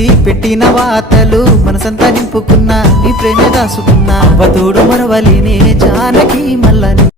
రాసి పెట్టిన వాతలు మనసంతా నింపుకున్నా నీ ప్రేమే దాసుకున్నా వధుడు మరవలినే జానకి మల్లని